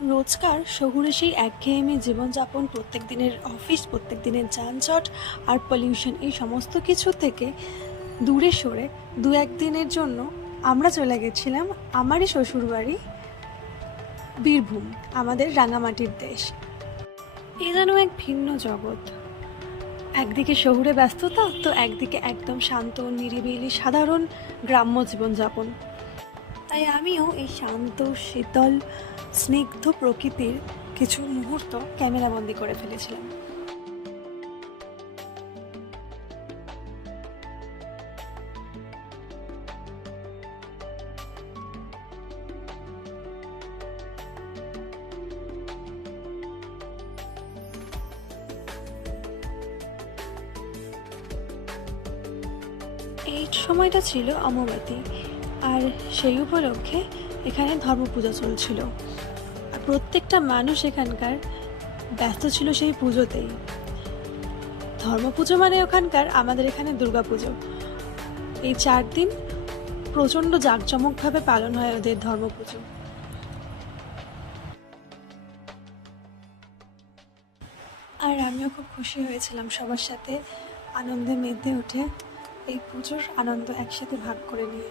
রোজকার শহুরে সেই একঘেয়েমি জীবনযাপন, প্রত্যেক দিনের অফিস, প্রত্যেক দিনের যানজট আর পলিউশন, এই সমস্ত কিছু থেকে দূরে সরে দু একদিনের জন্য আমরা চলে গেছিলাম আমারই শ্বশুরবাড়ি বীরভূম, আমাদের রাঙামাটির দেশ। এ যেন এক ভিন্ন জগৎ। একদিকে শহুরে ব্যস্ততা, তো একদিকে একদম শান্ত, নিরিবিলি, সাধারণ গ্রাম্য জীবনযাপন। তাই আমিও এই শান্ত, শীতল, স্নিগ্ধ প্রকৃতির কিছু মুহূর্ত ক্যামেরাবন্দি করে ফেলেছিলাম। এই সময়টা ছিল অমাবতী, আর সেই উপলক্ষে এখানে ধর্মপূজা চলছিল। আর প্রত্যেকটা মানুষ এখানকার ব্যস্ত ছিল সেই পুজোতেই। ধর্মপুজো মানে ওখানকার আমাদের এখানে দুর্গাপুজো। এই 4 দিন প্রচণ্ড জাঁকজমকভাবে পালন হয় ওদের ধর্মপুজো। আর আমিও খুব খুশি হয়েছিলাম সবার সাথে আনন্দে মেতে উঠে এই পুজোর আনন্দ একসাথে ভাগ করে নিয়ে।